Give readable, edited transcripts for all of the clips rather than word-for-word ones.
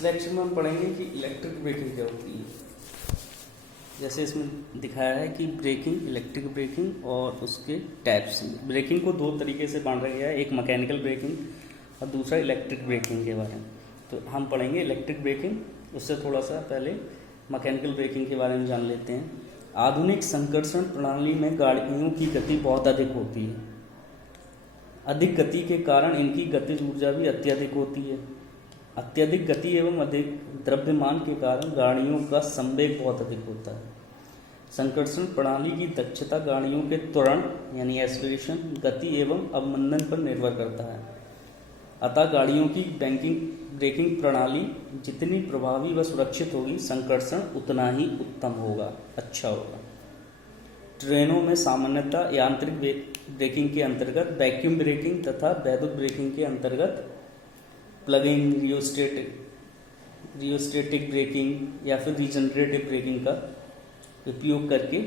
इस लेक्चर में हम पढ़ेंगे कि इलेक्ट्रिक ब्रेकिंग क्या होती है। जैसे इसमें दिखाया है कि ब्रेकिंग, इलेक्ट्रिक ब्रेकिंग और उसके टाइप्स। ब्रेकिंग को दो तरीके से बांटा गया है, एक मैकेनिकल ब्रेकिंग और दूसरा इलेक्ट्रिक ब्रेकिंग के बारे में। तो हम पढ़ेंगे इलेक्ट्रिक ब्रेकिंग, उससे थोड़ा सा पहले मैकेनिकल ब्रेकिंग के बारे में जान लेते हैं। आधुनिक संकर्षण प्रणाली में गाड़ियों की गति बहुत अधिक होती है। अधिक गति के कारण इनकी गतिज ऊर्जा भी अत्यधिक होती है। अत्यधिक गति एवं अधिक द्रव्यमान के कारण गाड़ियों का संवेग बहुत अधिक होता है। संकर्षण प्रणाली की दक्षता गाड़ियों के त्वरण यानी एक्सीलरेशन, गति एवं अवमंदन पर निर्भर करता है। अतः गाड़ियों की ब्रेकिंग प्रणाली जितनी प्रभावी व सुरक्षित होगी, संकर्षण उतना ही उत्तम होगा, अच्छा होगा। ट्रेनों में सामान्यतः यांत्रिक ब्रेकिंग के अंतर्गत वैक्यूम ब्रेकिंग तथा वैद्युत ब्रेकिंग के अंतर्गत प्लग-इन, रियोस्टेटिक ब्रेकिंग या फिर रीजनरेटिव ब्रेकिंग का उपयोग करके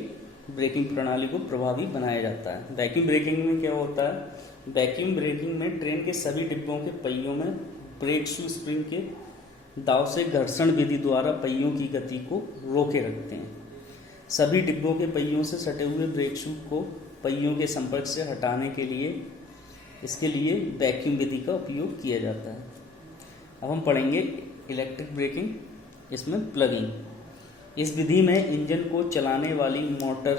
ब्रेकिंग प्रणाली को प्रभावी बनाया जाता है। वैक्यूम ब्रेकिंग में क्या होता है? वैक्यूम ब्रेकिंग में ट्रेन के सभी डिब्बों के पहियों में ब्रेक शू स्प्रिंग के दाव से घर्षण विधि द्वारा पहियों की गति को रोके रखते हैं। सभी डिब्बों के पहियों से सटे हुए ब्रेक शू को पहियों के संपर्क से हटाने के लिए इसके लिए वैक्यूम विधि का उपयोग किया जाता है। अब हम पढ़ेंगे इलेक्ट्रिक ब्रेकिंग, इसमें प्लगिंग। इस विधि में इंजन को चलाने वाली मोटर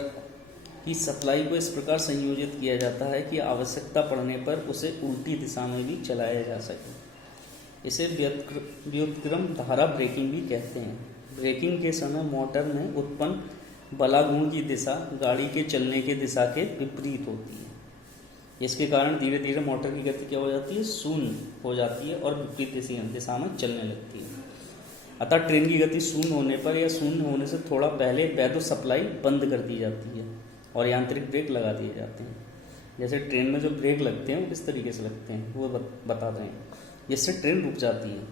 की सप्लाई को इस प्रकार संयोजित किया जाता है कि आवश्यकता पड़ने पर उसे उल्टी दिशा में भी चलाया जा सके। इसे व्युत्क्रम धारा ब्रेकिंग भी कहते हैं। ब्रेकिंग के समय मोटर में उत्पन्न बलागुण की दिशा गाड़ी के चलने के दिशा के विपरीत होती है। इसके कारण धीरे धीरे मोटर की गति क्या हो जाती है? शून्य हो जाती है और विपरीत दिशा में चलने लगती है। अतः ट्रेन की गति शून्य होने पर या शून्य होने से थोड़ा पहले वैद्युत सप्लाई बंद कर दी जाती है और यांत्रिक ब्रेक लगा दिए जाते हैं। जैसे ट्रेन में जो ब्रेक लगते हैं वो किस तरीके से लगते हैं वो बताते हैं, जिससे ट्रेन रुक जाती है।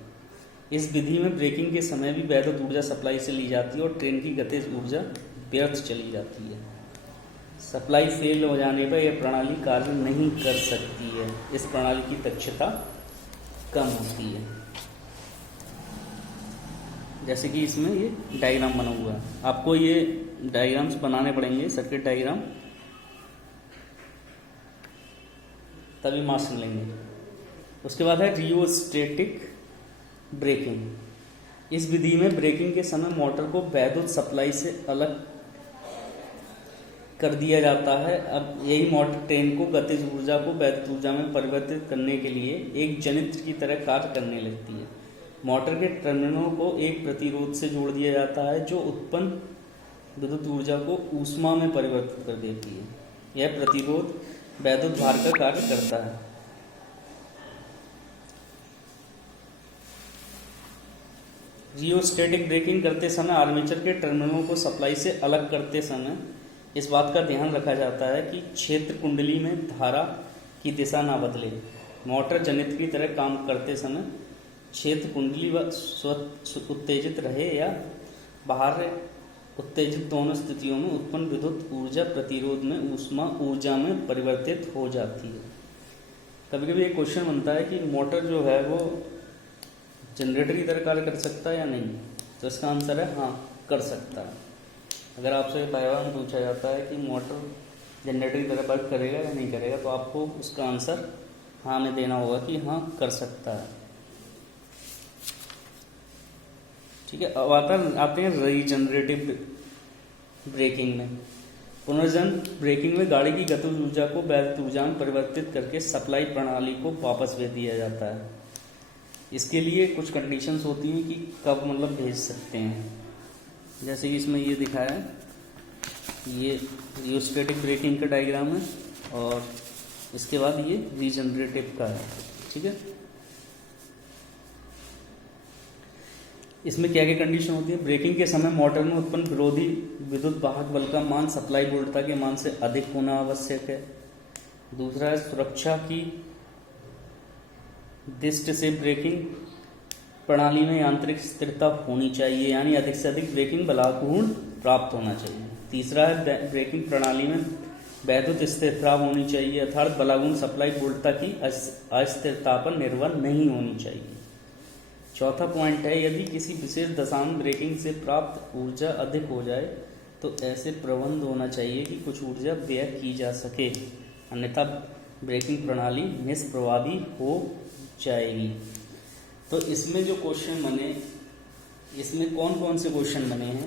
इस विधि में ब्रेकिंग के समय भी वैद्युत ऊर्जा सप्लाई से ली जाती है और ट्रेन की गतिज ऊर्जा व्यर्थ चली जाती है। सप्लाई फेल हो जाने पर यह प्रणाली कार्य नहीं कर सकती है। इस प्रणाली की दक्षता कम होती है। जैसे कि इसमें ये डायग्राम बना हुआ है, आपको ये डायग्राम्स बनाने पड़ेंगे, सर्किट डायग्राम, तभी मार्क्स मिलेंगे। उसके बाद है रियोस्टेटिक ब्रेकिंग। इस विधि में ब्रेकिंग के समय मोटर को वैद्युत सप्लाई से अलग कर दिया जाता है। अब यही मोटर ट्रेन को गतिज ऊर्जा को वैद्युत ऊर्जा में परिवर्तित करने के लिए एक जनित्र की तरह कार्य करने लगती है। मोटर के टर्मिनलों को एक प्रतिरोध से जोड़ दिया जाता है जो उत्पन्न विद्युत ऊर्जा को ऊष्मा में परिवर्तित कर देती है। यह प्रतिरोध वैद्युत भार का कार्य करता है। रियोस्टेटिक ब्रेकिंग करते समय आर्मेचर के टर्मिनलों को सप्लाई से अलग करते समय इस बात का ध्यान रखा जाता है कि क्षेत्र कुंडली में धारा की दिशा ना बदले। मोटर जनित्र की तरह काम करते समय क्षेत्र कुंडली व उत्तेजित रहे या बाहर उत्तेजित, दोनों स्थितियों में उत्पन्न विद्युत ऊर्जा प्रतिरोध में ऊष्मा ऊर्जा में परिवर्तित हो जाती है। कभी कभी एक क्वेश्चन बनता है कि मोटर जो है वो जनरेटर की तरह कार्य कर सकता है या नहीं, तो इसका आंसर है हाँ, कर सकता है। अगर आपसे बार पूछा जाता है कि मोटर जनरेटर की तरह वर्क करेगा या नहीं करेगा, तो आपको उसका आंसर हाँ में देना होगा कि हाँ कर सकता है। ठीक है। अब आते हैं रीजनरेटिव ब्रेकिंग में। पुनर्जन ब्रेकिंग में गाड़ी की गतिज ऊर्जा को वैद्युत ऊर्जा में परिवर्तित करके सप्लाई प्रणाली को वापस भेज दिया जाता है। इसके लिए कुछ कंडीशंस होती हैं कि कब मतलब भेज सकते हैं। जैसे कि इसमें ये दिखाया है, ये रियोस्टेटिक ब्रेकिंग का डायग्राम है और इसके बाद ये रीजनरेटिव का है। ठीक है। इसमें क्या क्या कंडीशन होती है? ब्रेकिंग के समय मोटर में उत्पन्न विरोधी विद्युत वाहक बल का मान सप्लाई वोल्टता के मान से अधिक होना आवश्यक है। दूसरा है सुरक्षा की दृष्टि से ब्रेकिंग प्रणाली में यांत्रिक स्थिरता होनी चाहिए, यानी अधिक से अधिक ब्रेकिंग बलागुण प्राप्त होना चाहिए। तीसरा है ब्रेकिंग प्रणाली में वैद्युत स्थिरता होनी चाहिए, अर्थात बलागुण सप्लाई वोल्टता की अस्थिरता पर निर्भर नहीं होनी चाहिए। चौथा पॉइंट है, यदि किसी विशेष दशा में ब्रेकिंग से प्राप्त ऊर्जा अधिक हो जाए तो ऐसे प्रबंध होना चाहिए कि कुछ ऊर्जा व्यय की जा सके, अन्यथा ब्रेकिंग प्रणाली निष्प्रभावी हो जाएगी। तो इसमें जो क्वेश्चन बने, इसमें कौन कौन से क्वेश्चन बने हैं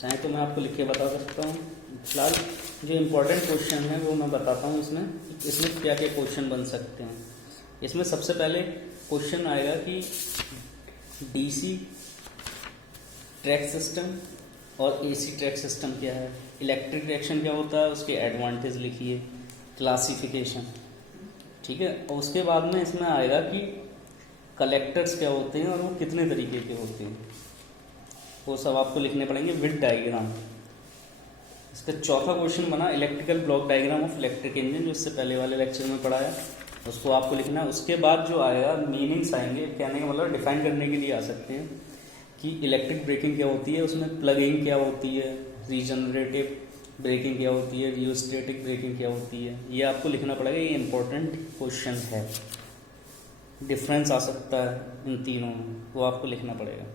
चाहे तो मैं आपको लिख के बता सकता हूँ। फिलहाल जो इम्पोर्टेंट क्वेश्चन है वो मैं बताता हूँ इसमें क्या क्या क्वेश्चन बन सकते हैं। इसमें सबसे पहले क्वेश्चन आएगा कि डीसी ट्रैक सिस्टम और एसी ट्रैक सिस्टम क्या है, इलेक्ट्रिक रिएक्शन क्या होता है, उसके एडवांटेज लिखिए, क्लासिफिकेशन, ठीक है। और उसके बाद में इसमें आएगा कि कलेक्टर्स क्या होते हैं और वो कितने तरीके के होते हैं, वो सब आपको लिखने पड़ेंगे विद डायग्राम। इसका चौथा क्वेश्चन बना electrical block diagram of electric engine, जो इससे पहले वाले लेक्चर में पढ़ाया, उसको आपको लिखना है। उसके बाद जो आएगा मीनिंग्स आएंगे, कहने का मतलब डिफाइन करने के लिए आ सकते हैं कि इलेक्ट्रिक ब्रेकिंग क्या होती है, उसमें प्लगिंग क्या होती है, रीजनरेटिव ब्रेकिंग क्या होती है, रियोस्टेटिक ब्रेकिंग क्या होती है, ये आपको लिखना पड़ेगा। ये इंपॉर्टेंट क्वेश्चन है, डिफरेंस आ सकता है इन तीनों में, वो आपको लिखना पड़ेगा।